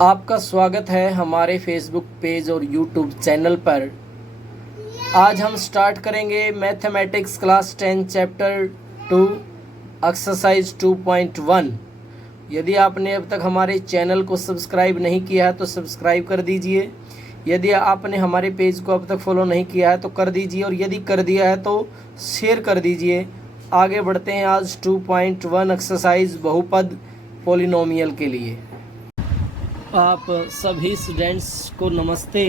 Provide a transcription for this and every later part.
आपका स्वागत है हमारे फेसबुक पेज और यूट्यूब चैनल पर। आज हम स्टार्ट करेंगे मैथमेटिक्स क्लास 10 चैप्टर 2 एक्सरसाइज 2.1। यदि आपने अब तक हमारे चैनल को सब्सक्राइब नहीं किया है तो सब्सक्राइब कर दीजिए। यदि आपने हमारे पेज को अब तक फॉलो नहीं किया है तो कर दीजिए, और यदि कर दिया है तो शेयर कर दीजिए। आगे बढ़ते हैं आज 2.1 एक्सरसाइज बहुपद पोलिनोमियल के लिए। आप सभी स्टूडेंट्स को नमस्ते।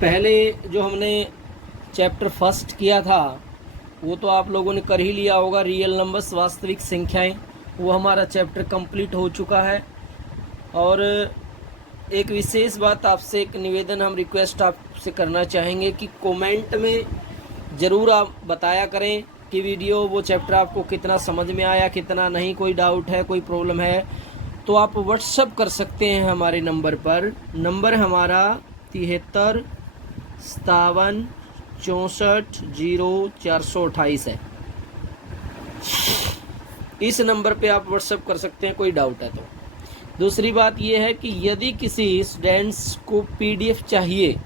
पहले जो हमने चैप्टर फर्स्ट किया था वो तो आप लोगों ने कर ही लिया होगा, रियल नंबर्स वास्तविक संख्याएं। वो हमारा चैप्टर कंप्लीट हो चुका है। और एक विशेष बात आपसे, एक निवेदन, हम रिक्वेस्ट आपसे करना चाहेंगे कि कमेंट में ज़रूर आप बताया करें कि वीडियो वो चैप्टर आपको कितना समझ में आया, कितना नहीं, कोई डाउट है, कोई प्रॉब्लम है तो आप व्हाट्सअप कर सकते हैं हमारे नंबर पर। नंबर हमारा 73 57 64 0 428 है। इस नंबर पे आप व्हाट्सअप कर सकते हैं कोई डाउट है तो। दूसरी बात यह है कि यदि किसी स्टूडेंट्स को पीडीएफ चाहिए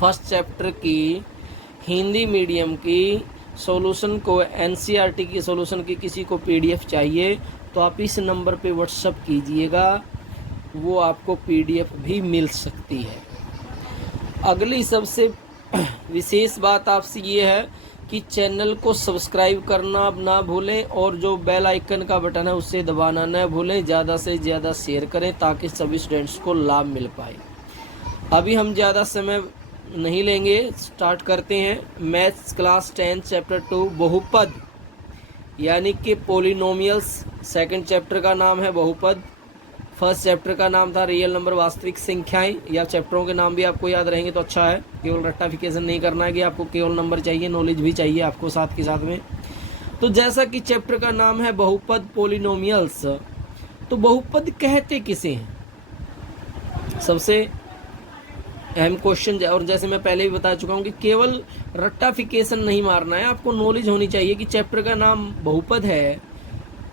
फर्स्ट चैप्टर की हिंदी मीडियम की सॉल्यूशन को, एनसीईआरटी की सॉल्यूशन की किसी को पीडीएफ चाहिए तो आप इस नंबर पे व्हाट्सअप कीजिएगा, वो आपको पीडीएफ भी मिल सकती है। अगली सबसे विशेष बात आपसे ये है कि चैनल को सब्सक्राइब करना ना भूलें, और जो बेल आइकन का बटन है उसे दबाना न भूलें। ज़्यादा से ज़्यादा शेयर करें ताकि सभी स्टूडेंट्स को लाभ मिल पाए। अभी हम ज़्यादा समय नहीं लेंगे, स्टार्ट करते हैं। मैथ्स क्लास 10 चैप्टर 2 बहुपद यानी कि पोलिनोमियल्स। सेकंड चैप्टर का नाम है बहुपद। फर्स्ट चैप्टर का नाम था रियल नंबर वास्तविक संख्याएं। या चैप्टरों के नाम भी आपको याद रहेंगे तो अच्छा है। केवल रट्टाफिकेशन नहीं करना है कि आपको केवल नंबर चाहिए, नॉलेज भी चाहिए आपको साथ के साथ में। तो जैसा कि चैप्टर का नाम है बहुपद पोलिनोमियल्स, तो बहुपद कहते किसे हैं, सबसे अहम क्वेश्चन। और जैसे मैं पहले भी बता चुका हूँ कि केवल रट्टाफिकेशन नहीं मारना है, आपको नॉलेज होनी चाहिए कि चैप्टर का नाम बहुपद है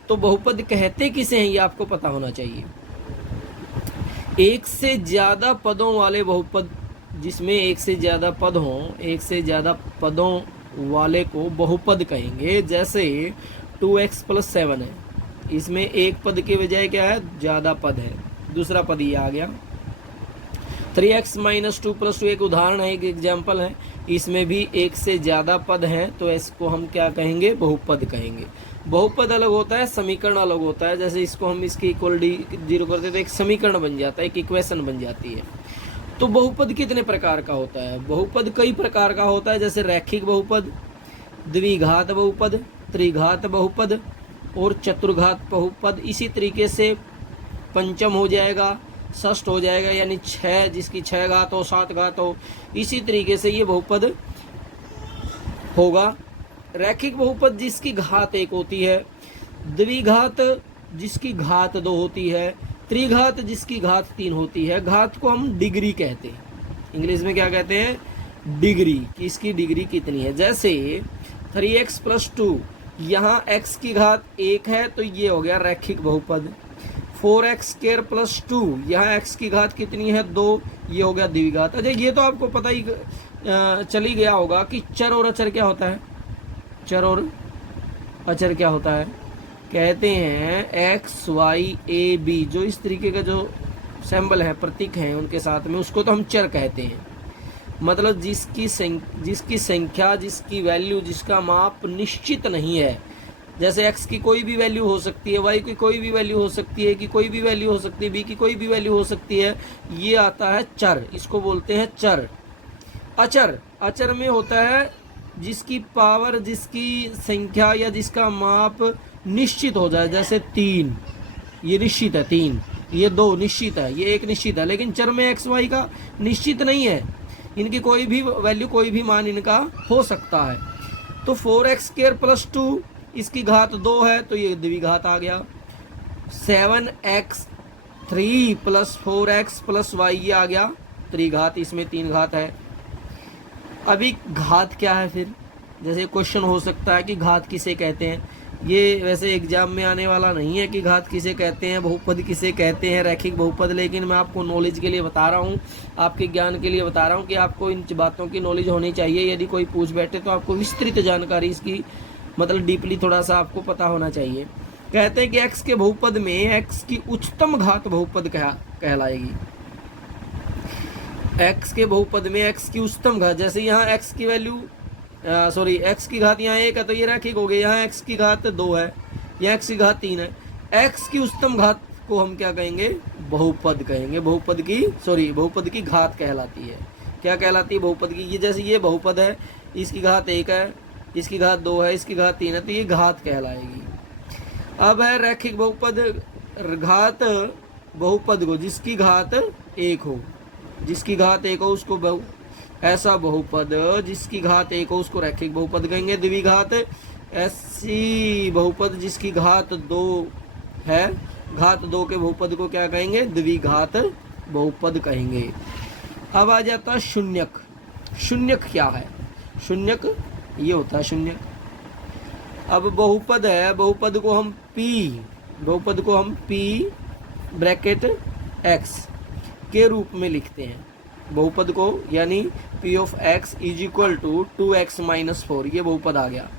तो बहुपद कहते किसे हैं ये आपको पता होना चाहिए। एक से ज़्यादा पदों वाले बहुपद, जिसमें एक से ज़्यादा पद हों, एक से ज़्यादा पदों वाले को बहुपद कहेंगे। जैसे 2x + 7 है, इसमें एक पद के बजाय क्या है, ज़्यादा पद है। दूसरा पद ये आ गया। 3x - 2 + 2 एक उदाहरण है, एक एग्जाम्पल है। इसमें भी एक से ज़्यादा पद हैं तो इसको हम क्या कहेंगे, बहुपद कहेंगे। बहुपद अलग होता है, समीकरण अलग होता है। जैसे इसको हम इसकी इक्वल D0 करते तो एक समीकरण बन जाता है, एक इक्वेशन बन जाती है। तो बहुपद कितने प्रकार का होता है, बहुपद कई प्रकार का होता है। जैसे रैखिक बहुपद, द्विघात बहुपद, त्रिघात बहुपद और चतुर्घात बहुपद। इसी तरीके से पंचम हो जाएगा, षष्ठ हो जाएगा, यानी 6, जिसकी 6 घात हो, 7 घात हो। इसी तरीके से ये बहुपद होगा। रैखिक बहुपद जिसकी घात 1 होती है, द्विघात जिसकी घात 2 होती है, त्रिघात जिसकी घात 3 होती है। घात को हम डिग्री कहते हैं, इंग्लिश में क्या कहते हैं, डिग्री, कि इसकी डिग्री कितनी है। जैसे 3x + 2, यहाँ x की घात 1 है तो ये हो गया रैखिक बहुपद। 4x² + 2, यहाँ x की घात कितनी है, 2, ये हो गया द्विघात। अच्छा, ये तो आपको पता ही चली गया होगा कि चर और अचर क्या होता है। चर और अचर क्या होता है, कहते हैं x y a b, जो इस तरीके का जो सिंबल है, प्रतीक हैं उनके साथ में, उसको तो हम चर कहते हैं। मतलब जिसकी संख्या, जिसकी वैल्यू, जिसका माप निश्चित नहीं है। जैसे x की कोई भी वैल्यू हो सकती है, y की कोई भी वैल्यू हो सकती है, की कोई भी वैल्यू हो सकती है, b की कोई भी वैल्यू हो सकती है। ये आता है चर, इसको बोलते हैं चर। अचर, अचर में होता है जिसकी पावर, जिसकी संख्या या जिसका माप निश्चित हो जाए। जैसे 3, ये निश्चित है, 3, ये 2 निश्चित है, ये 1 निश्चित है। लेकिन चर में x y का निश्चित नहीं है, इनकी कोई भी वैल्यू, कोई भी मान इनका हो सकता है। तो 4x² + 2, इसकी घात 2 है तो ये द्विघात आ गया। 7x3 + 4x + y, ये आ गया त्रिघात, इसमें 3 घात है। अभी घात क्या है फिर, जैसे क्वेश्चन हो सकता है कि घात किसे कहते हैं। ये वैसे एग्जाम में आने वाला नहीं है कि घात किसे कहते हैं, बहुपद किसे कहते हैं, रैखिक बहुपद, लेकिन मैं आपको नॉलेज के लिए बता रहा हूँ, आपके ज्ञान के लिए बता रहा हूँ कि आपको इन बातों की नॉलेज होनी चाहिए। यदि कोई पूछ बैठे तो आपको विस्तृत जानकारी इसकी, मतलब डीपली थोड़ा सा आपको पता होना चाहिए। कहते हैं कि x के बहुपद में x की उच्चतम घात बहुपद कहलाएगी। x के बहुपद में x की उच्चतम घात, जैसे यहाँ x की वैल्यू x की घात यहाँ 1 है तो ये रैखिक हो गई, यहाँ x की घात 2 है, यहाँ x की घात 3 है। x की उच्चतम घात को हम क्या कहेंगे? बहुपद कहेंगे। बहुपद की घात कहलाती है। क्या कहलाती है? बहुपद की। ये जैसे ये बहुपद है, इसकी घात 1 है, इसकी घात 2 है, इसकी घात 3 है, तो ये घात कहलाएगी। अब है रैखिक बहुपद, घात बहुपद को जिसकी घात 1 हो, जिसकी घात 1 हो उसको ऐसा बहुपद जिसकी घात 1 हो उसको रैखिक बहुपद कहेंगे। द्विघात ऐसी बहुपद जिसकी घात 2 है, घात 2 के बहुपद को क्या कहेंगे? द्विघात बहुपद कहेंगे। अब आ जाता है शून्यक। शून्यक क्या है? शून्यक ये होता है शून्यक। अब बहुपद है, बहुपद को हम p ब्रैकेट x के रूप में लिखते हैं। बहुपद को यानी p of x is equal to 2x minus 4, ये बहुपद आ गया।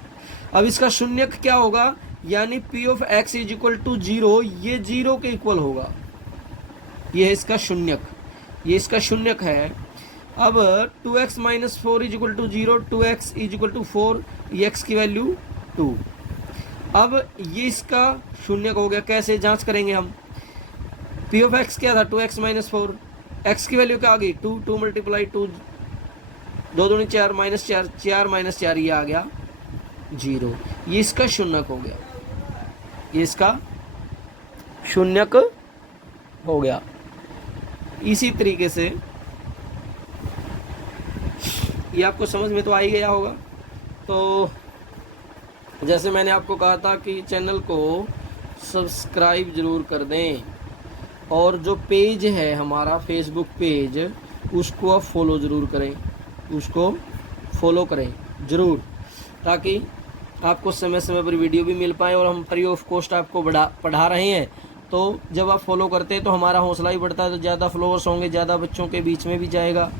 अब इसका शून्यक क्या होगा? यानी p of x is equal to 0, ये 0 के इक्वल होगा। ये है इसका शून्यक, ये इसका शून्यक है। अब 2x minus 4 is equal to 0, 2x is equal to 4, ये x की वैल्यू 2। अब ये इसका शून्यक हो गया। कैसे जांच करेंगे हम? p ऑफ x क्या था? 2x माइनस 4, x की वैल्यू क्या आ गई? 2, 2 मल्टीप्लाई 2, 2 दूनी 4, माइनस 4, 4 माइनस 4, ये आ गया 0। ये इसका शून्यक हो गया, ये इसका शून्यक हो गया। इसी तरीके से ये आपको समझ में तो आ ही गया होगा। तो जैसे मैंने आपको कहा था कि चैनल को सब्सक्राइब जरूर कर दें, और जो पेज है हमारा फेसबुक पेज, उसको आप फॉलो ज़रूर करें, उसको फॉलो करें ज़रूर, ताकि आपको समय समय पर वीडियो भी मिल पाए। और हम फ्री ऑफ कॉस्ट आपको पढ़ा रहे हैं, तो जब आप फॉलो करते हैं तो हमारा हौसला ही बढ़ता है, तो ज़्यादा फॉलोअर्स होंगे, ज़्यादा बच्चों के बीच में भी जाएगा।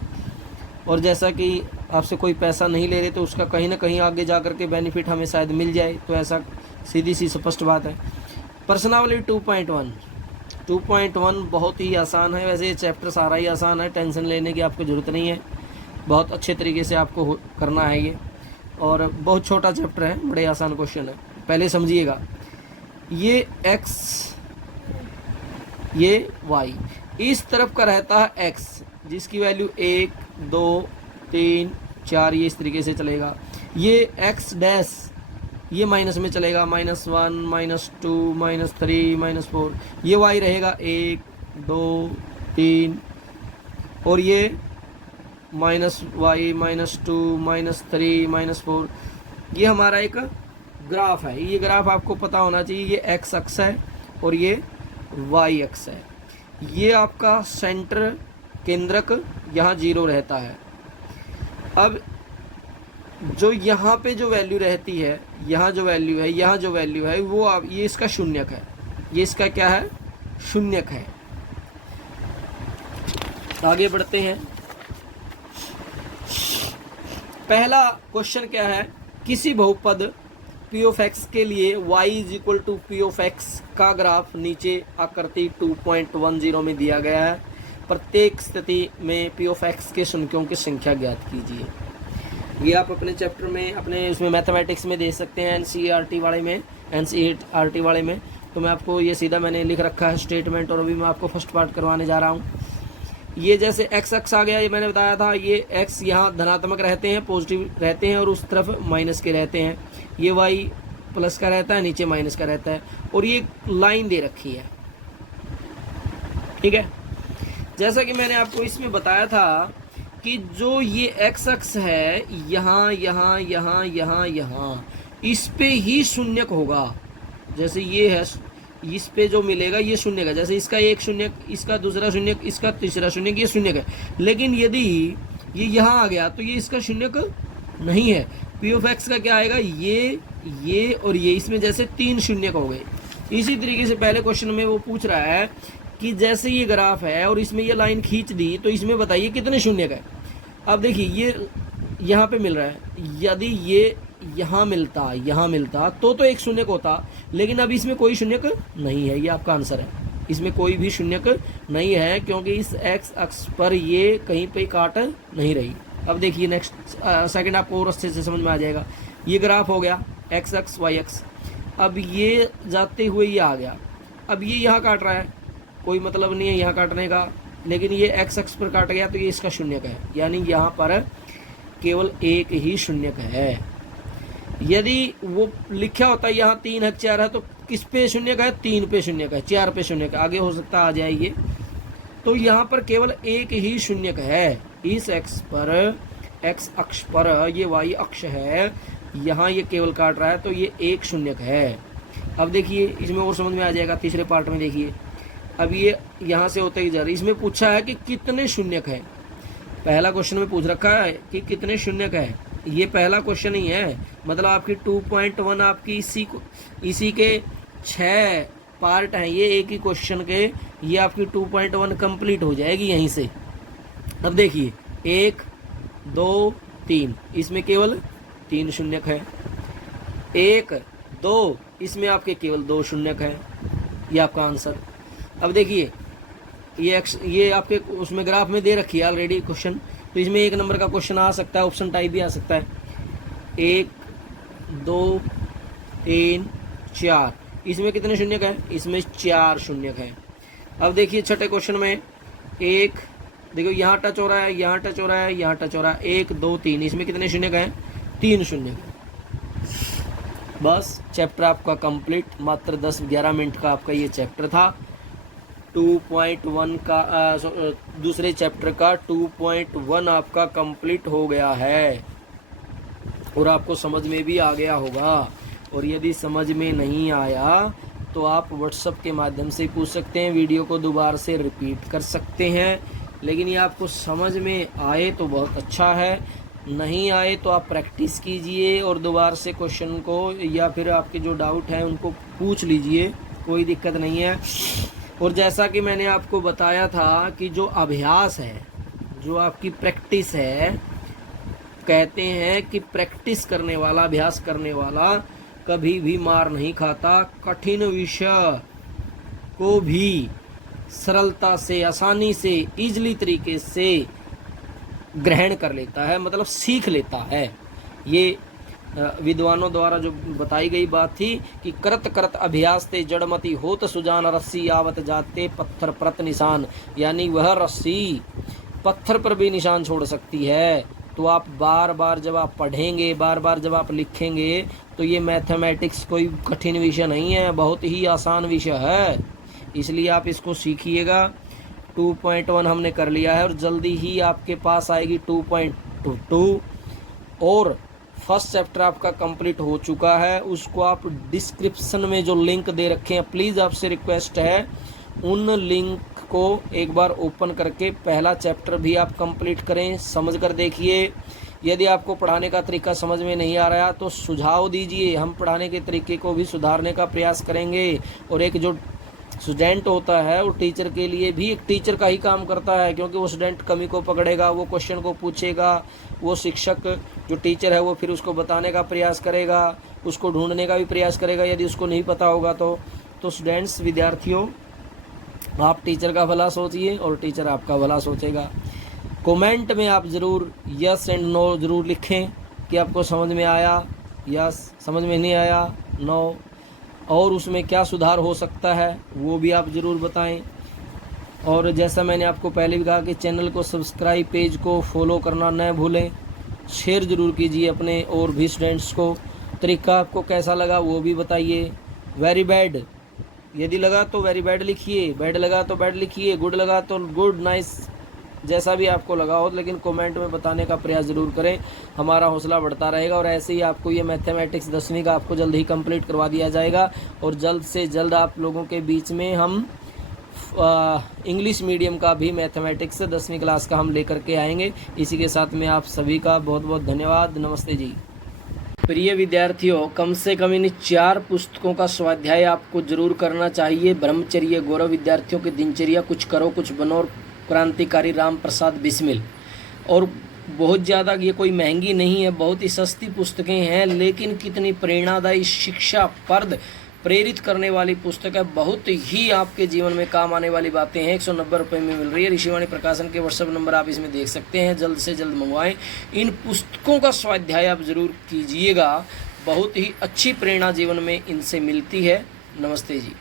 और जैसा कि आपसे कोई पैसा नहीं ले रहे, तो उसका कहीं ना कहीं आगे जा कर के बेनिफिट हमें शायद मिल जाए। तो ऐसा सीधी सी स्पष्ट बात है। पर्सनालिटी 2.1 बहुत ही आसान है। वैसे ये चैप्टर सारा ही आसान है, टेंशन लेने की आपको ज़रूरत नहीं है। बहुत अच्छे तरीके से आपको करना है ये, और बहुत छोटा चैप्टर है, बड़े आसान क्वेश्चन है। पहले समझिएगा, ये x, ये y, इस तरफ का रहता है x, जिसकी वैल्यू 1, 2, 3, 4, ये इस तरीके से चलेगा। ये x डैश ये माइनस में चलेगा, -1, -2, -3, -4। ये y रहेगा 1, 2, 3, और ये -y, -2, -3, -4। ये हमारा एक ग्राफ है। ये ग्राफ आपको पता होना चाहिए। ये x अक्ष है और ये y अक्ष है। ये आपका सेंटर केंद्रक यहाँ 0 रहता है। अब जो यहाँ पे जो वैल्यू रहती है, यहाँ जो वैल्यू है, यहाँ जो वैल्यू है, वो आप, ये इसका शून्यक है। ये इसका क्या है? शून्यक है। आगे बढ़ते हैं। पहला क्वेश्चन क्या है? किसी बहुपद p ऑफ x के लिए y is equal to p of x का ग्राफ नीचे आकृति 2.10 में दिया गया है। प्रत्येक स्थिति में p ऑफ x के शून्यों की संख्या ज्ञात कीजिए। ये आप अपने चैप्टर में, अपने उसमें मैथमेटिक्स में देख सकते हैं, एनसीईआरटी वाले में। तो मैं आपको ये सीधा मैंने लिख रखा है स्टेटमेंट, और अभी मैं आपको फर्स्ट पार्ट करवाने जा रहा हूँ। ये जैसे x अक्ष आ गया, ये मैंने बताया था। ये x यहाँ धनात्मक रहते हैं, पॉजिटिव रहते हैं, और उस तरफ माइनस के रहते हैं। ये y प्लस का रहता है, नीचे माइनस का रहता है, और ये लाइन दे रखी है। ठीक है, जैसा कि मैंने आपको इसमें बताया था कि जो ये x अक्ष है, यहाँ यहाँ यहाँ यहाँ यहाँ, इस पे ही शून्यक होगा। जैसे ये है, इस पे जो मिलेगा ये शून्यक है। जैसे इसका एक शून्यक, इसका दूसरा शून्यक, इसका तीसरा शून्यक, ये शून्यक है। लेकिन यदि ये यहाँ आ गया तो ये इसका शून्यक नहीं है। पी ऑफ एक्स का क्या आएगा, ये और ये, इसमें जैसे 3 शून्य हो गए। इसी तरीके से पहले क्वेश्चन में वो पूछ रहा है कि जैसे ये ग्राफ है और इसमें ये लाइन खींच दी तो इसमें बताइए कितने शून्य का है। अब देखिए ये यहाँ पे मिल रहा है, यदि ये यहाँ मिलता तो एक शून्यक होता, लेकिन अब इसमें कोई शून्यक नहीं है। ये आपका आंसर है, इसमें कोई भी शून्यक नहीं है क्योंकि इस एक्स अक्ष पर ये कहीं पे काट नहीं रही। अब देखिए नेक्स्ट सेकंड आपको और अच्छे से समझ में आ जाएगा। ये ग्राफ हो गया एक्स अक्ष वाई अक्ष, अब ये जाते हुए ये आ गया, अब ये यहाँ काट रहा है, कोई मतलब नहीं है यहाँ काटने का, लेकिन ये एक्स अक्ष पर काट गया तो ये इसका शून्यक है, यानी यहाँ पर केवल एक ही शून्यक है। यदि वो लिखा होता है यहाँ 3 है 4 है तो किस पे शून्यक है, 3 पे शून्यक है, 4 पे शून्यक है, आगे हो सकता आ जाए ये। तो यहाँ पर केवल एक ही शून्यक है इस एक्स पर, एक्स अक्ष पर, ये वाई अक्ष है, यहाँ ये केवल काट रहा है तो ये एक शून्यक है। अब देखिए इसमें और समझ में आ जाएगा, तीसरे पार्ट में देखिए। अब ये यहाँ से होते ही जा रही, इसमें पूछा है कि कितने शून्यक है। पहला क्वेश्चन में पूछ रखा है कि कितने शून्यक है, ये पहला क्वेश्चन ही है, मतलब आपकी 2.1 आपकी इसी के 6 पार्ट हैं, ये एक ही क्वेश्चन के, ये आपकी 2.1 कंप्लीट हो जाएगी यहीं से। अब देखिए 1 2 3, इसमें केवल 3 शून्यक है, 1 2, इसमें आपके केवल 2 शून्यक है, ये आपका आंसर। अब देखिए ये आपके उसमें ग्राफ में दे रखी है ऑलरेडी क्वेश्चन, तो इसमें 1 नंबर का क्वेश्चन आ सकता है, ऑप्शन टाइप भी आ सकता है। 1 2 3 4, इसमें कितने शून्यक है, इसमें 4 शून्यक है। अब देखिए छठे क्वेश्चन में एक, देखो यहाँ टच हो रहा है, यहाँ टच हो रहा है, यहाँ टच हो रहा है, 1 2 3, इसमें कितने शून्यक हैं, 3 शून्यक। बस चैप्टर आपका कंप्लीट, मात्र 10-11 मिनट का आपका ये चैप्टर था। 2.1 का दूसरे चैप्टर का 2.1 आपका कंप्लीट हो गया है और आपको समझ में भी आ गया होगा। और यदि समझ में नहीं आया तो आप व्हाट्सएप के माध्यम से पूछ सकते हैं, वीडियो को दोबारा से रिपीट कर सकते हैं। लेकिन ये आपको समझ में आए तो बहुत अच्छा है, नहीं आए तो आप प्रैक्टिस कीजिए और दोबारा से क्वेश्चन को या फिर आपके जो डाउट हैं उनको पूछ लीजिए, कोई दिक्कत नहीं है। और जैसा कि मैंने आपको बताया था कि जो अभ्यास है, जो आपकी प्रैक्टिस है, कहते हैं कि प्रैक्टिस करने वाला, अभ्यास करने वाला कभी भी मार नहीं खाता, कठिन विषय को भी सरलता से, आसानी से, इजली तरीके से ग्रहण कर लेता है, मतलब सीख लेता है। ये विद्वानों द्वारा जो बताई गई बात थी कि करत करत अभ्यास ते जड़मती होत सुजान, रस्सी आवत जाते पत्थर प्रत निशान, यानी वह रस्सी पत्थर पर भी निशान छोड़ सकती है। तो आप बार बार जब आप पढ़ेंगे, बार बार जब आप लिखेंगे, तो ये मैथमेटिक्स कोई कठिन विषय नहीं है, बहुत ही आसान विषय है, इसलिए आप इसको सीखिएगा। 2.1 हमने कर लिया है और जल्दी ही आपके पास आएगी 2.2 और फर्स्ट चैप्टर आपका कंप्लीट हो चुका है। उसको आप डिस्क्रिप्शन में जो लिंक दे रखे हैं, प्लीज़ आपसे रिक्वेस्ट है उन लिंक को एक बार ओपन करके पहला चैप्टर भी आप कंप्लीट करें, समझ कर देखिए। यदि आपको पढ़ाने का तरीका समझ में नहीं आ रहा तो सुझाव दीजिए, हम पढ़ाने के तरीके को भी सुधारने का प्रयास करेंगे। और एक जो स्टूडेंट होता है वो टीचर के लिए भी एक टीचर का ही काम करता है, क्योंकि वो स्टूडेंट कमी को पकड़ेगा, वो क्वेश्चन को पूछेगा, वो शिक्षक जो टीचर है वो फिर उसको बताने का प्रयास करेगा, उसको ढूंढने का भी प्रयास करेगा यदि उसको नहीं पता होगा तो स्टूडेंट्स, विद्यार्थियों, आप टीचर का भला सोचिए और टीचर आपका भला सोचेगा। कमेंट में आप ज़रूर यस एंड नो ज़रूर लिखें कि आपको समझ में आया यस, समझ में नहीं आया नो, और उसमें क्या सुधार हो सकता है वो भी आप ज़रूर बताएं। और जैसा मैंने आपको पहले भी कहा कि चैनल को सब्सक्राइब, पेज को फॉलो करना न भूलें, शेयर ज़रूर कीजिए अपने और भी स्टूडेंट्स को। तरीका आपको कैसा लगा वो भी बताइए। वेरी बैड यदि लगा तो वेरी बैड लिखिए, बैड लगा तो बैड लिखिए, गुड लगा तो गुड, नाइस, जैसा भी आपको लगा हो, लेकिन कमेंट में बताने का प्रयास ज़रूर करें, हमारा हौसला बढ़ता रहेगा। और ऐसे ही आपको ये मैथमेटिक्स 10वीं का आपको जल्द ही कंप्लीट करवा दिया जाएगा और जल्द से जल्द आप लोगों के बीच में हम इंग्लिश मीडियम का भी मैथमेटिक्स 10वीं क्लास का हम लेकर के आएंगे। इसी के साथ में आप सभी का बहुत बहुत धन्यवाद। नमस्ते जी। प्रिय विद्यार्थियों, कम से कम इन 4 पुस्तकों का स्वाध्याय आपको जरूर करना चाहिए। ब्रह्मचर्य, गौरव विद्यार्थियों की दिनचर्या, कुछ करो कुछ बनो और क्रांतिकारी राम प्रसाद बिस्मिल। और बहुत ज़्यादा ये कोई महंगी नहीं है, बहुत ही सस्ती पुस्तकें हैं, लेकिन कितनी प्रेरणादायी, शिक्षाप्रद, प्रेरित करने वाली पुस्तक है। बहुत ही आपके जीवन में काम आने वाली बातें हैं। 190 रुपये में मिल रही है। ऋषिवाणी प्रकाशन के व्हाट्सएप नंबर आप इसमें देख सकते हैं। जल्द से जल्द मंगवाएं। इन पुस्तकों का स्वाध्याय आप जरूर कीजिएगा। बहुत ही अच्छी प्रेरणा जीवन में इनसे मिलती है। नमस्ते जी।